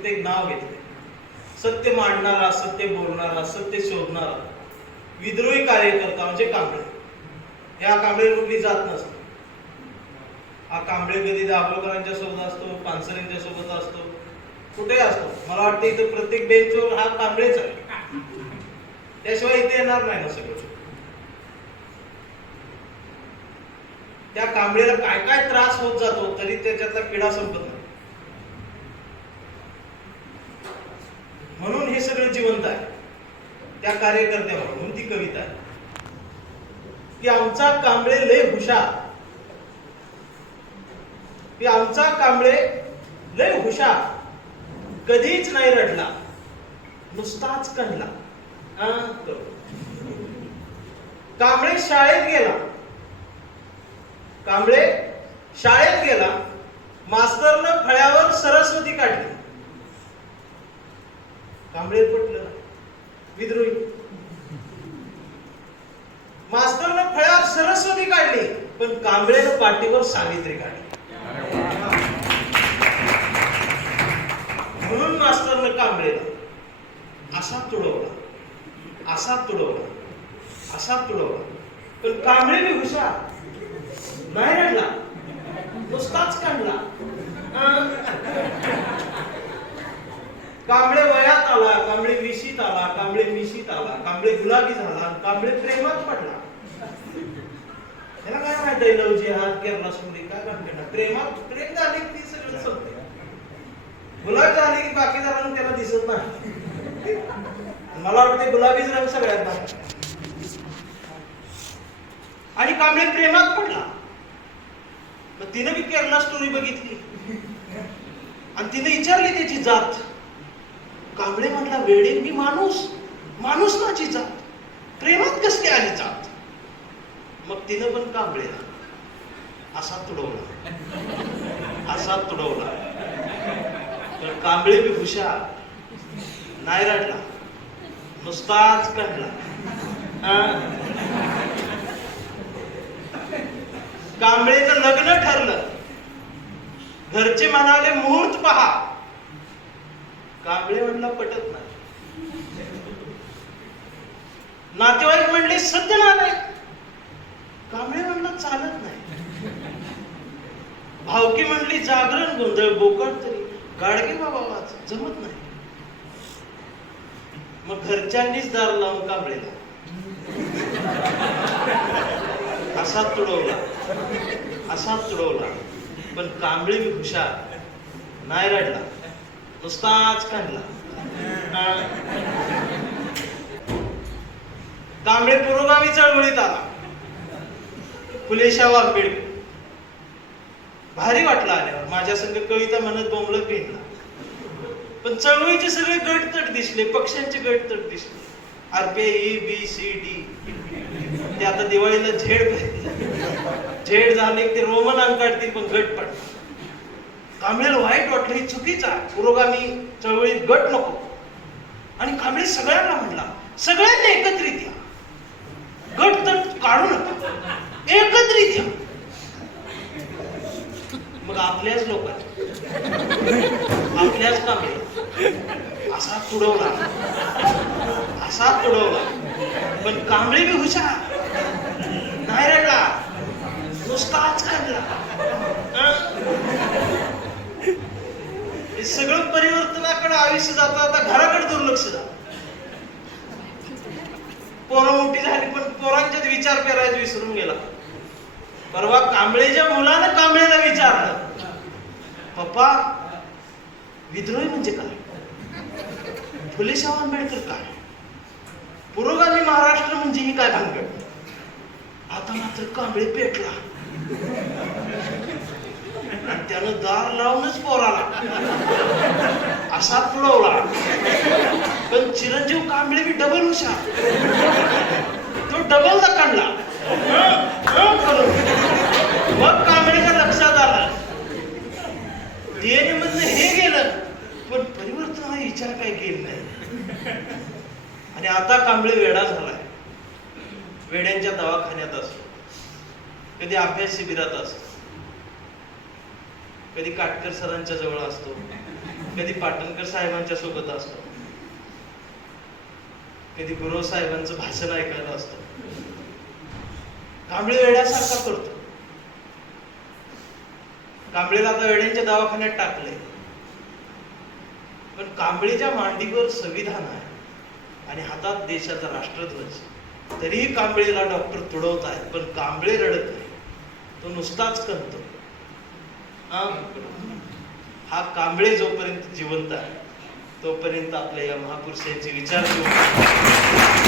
प्रत्येक नाव घेतले. सत्य मांडणारा सत्य बोलणारा सत्य शोधणारा विद्रोही कार्यकर्ता म्हणजे कांबळे. या कांबळे कुठली जात नसते. हा कांबळे कधी दाभोळकरांच्या सोबत असतो पानसरेंच्या सोबत असतो कुठे असतो. मला वाटतं इथं प्रत्येक बेंचवर हा कांबळेच आहे. त्याशिवाय इथे येणार नाही ना सगळं. त्या कांबळेला काय काय त्रास होत जातो तरी त्याच्यातला किडा संपत नाही म्हणून हे सगळं जिवंत आहे. त्या कार्यकर्त्या म्हणून ती कविता आहे. की आमचा कांबळे लय हुशार. की आमचा कांबळे लय हुशार. कधीच नाही रडला. नुसताच कणला. हा, कांबळे शाळेत गेला. कांबळे शाळेत गेला. मास्तरनं फळ्यावर सरस्वती काढली. कांबळे पटलं विद्रोही. मास्तरनं फळ्यावर सरस्वती काढली पण कांबळेनं पाठीवर सावित्री काढली. म्हणून मास्तरनं कांबळेला असा तुडवला असा तुडवला असा तुडवला. पण कांबळे मी हुशार. नाही रडला. नुसताच काढला अं. कांबळे वयात आला कांबळे विशीत आला कांबळे मिशीत आला कांबळे गुलाबी झाला कांबळे प्रेमात पडला. त्याला काय माहीत आहे लवजी हात केरला सुंदरी काय म्हणते प्रेमात प्रेम झाले की सगळं सोडते गुलाब झाले की बाकी रंग त्याला दिसत नाही. मला वाटते गुलाबीच रंग सगळ्यात आणि कांबळे प्रेमात पडला. मग तिने बी केरला स्टोरी बघितली. आणि तिने विचारली त्याची जात. कांबळे म्हटला वेळे मी माणूस. माणूस माझी जात. प्रेमात कस काय आली जात? मग तिनं पण कांबळेला. असा तुडवला. असा तुडवला. तर कांबळे बी हुशार. नाही रडला. नुसताच कणला कांबळेचं लग्न ठरलं. घरचे म्हणाले मुहूर्त पहा. कांबळे म्हणला पटत नाही. नातेवाईक म्हणले सत्यनारायण कांबळे म्हणलं चालत नाही. भावकी म्हणली जागरण गोंधळ बोकड तरी. गाडगे बाबा वाच जमत नाही. मग घरच्यांनीच दार लावून कांबळेला असा तुडवला. असा तुडवला. पण कांबळे हुशार. नाही रडला नुसताच काढला कांबळे पुरोगामी चळवळीत आला. फुलेशाह आंबेडकर भारी वाटला आल्यावर. माझ्या संग कविता म्हणत बोंबलत भेटला. पण चळवळीचे सगळे गटतट दिसले. पक्षांचे गटतट दिसले. RPI E B C D. ते आता दिवाळीला झेड झेड झाले ते रोमन अंक काढतील पण गट पडला कांबळेला वाईट वाटलं ही चुकीचं आहे. पुरोगामी चळवळीत गट नको. आणि कांबळे सगळ्यांना म्हणला सगळ्यांना एकत्रित या. गट तर काढू नका. एकत्रित या. मग आपल्याच लोकांनी. आपल्याच कांबळे असा तुडवला. असा तुडवला. पण कांबळे बी हुशार. नाही रडला. नुसताच काढला हे सगळं दुर्लक्ष जातं आता घराकडे दुर्लक्ष जात पोरं मोठी झाली पण पोरांच्या विचार करायचा विसरून गेला. परवा कांबळेच्या मुलानं कांबळेला विचारलं. पप्पा विद्रोही म्हणजे काय? फुलेशाह आंबेडकर काय? पुरोगामी महाराष्ट्र म्हणजे ही काय भानगड? आता मात्र कांबळे पेटला. त्यानं दार लावूनच पोराला. असा फुलवला पण चिरंजीव कांबळे बी डबल हुशार. तो डबलदा काढला. मग कांबळेच्या लक्षात आला. डीएनए मधलं हे गेलं पण परिवर्तन हा विचार काय केला नाही. आणि आता कांबळे वेडा झालाय. वेड्यांच्या दवाखान्यात असतो. कधी अभ्यास शिबिरात असतो. कधी काटकर सरांच्या जवळ असतो. कधी पाटणकर साहेबांच्या सोबत असतो. कधी गुरव साहेबांचं भाषण ऐकायला असतो. कांबळे वेड्यासारखा करतो. कांबळेला आता वेड्यांच्या दवाखान्यात टाकले पण कांबळेच्या मांडीवर संविधान आहे आणि हातात देशाचा राष्ट्रध्वज. तरीही कांबळेला डॉक्टर तुडवत आहेत पण कांबळे रडत नाही. तो नुसताच करतो हा? कांबळे जोपर्यंत जिवंत आहे तोपर्यंत आपल्या या महापुरुषांचे विचार घेऊन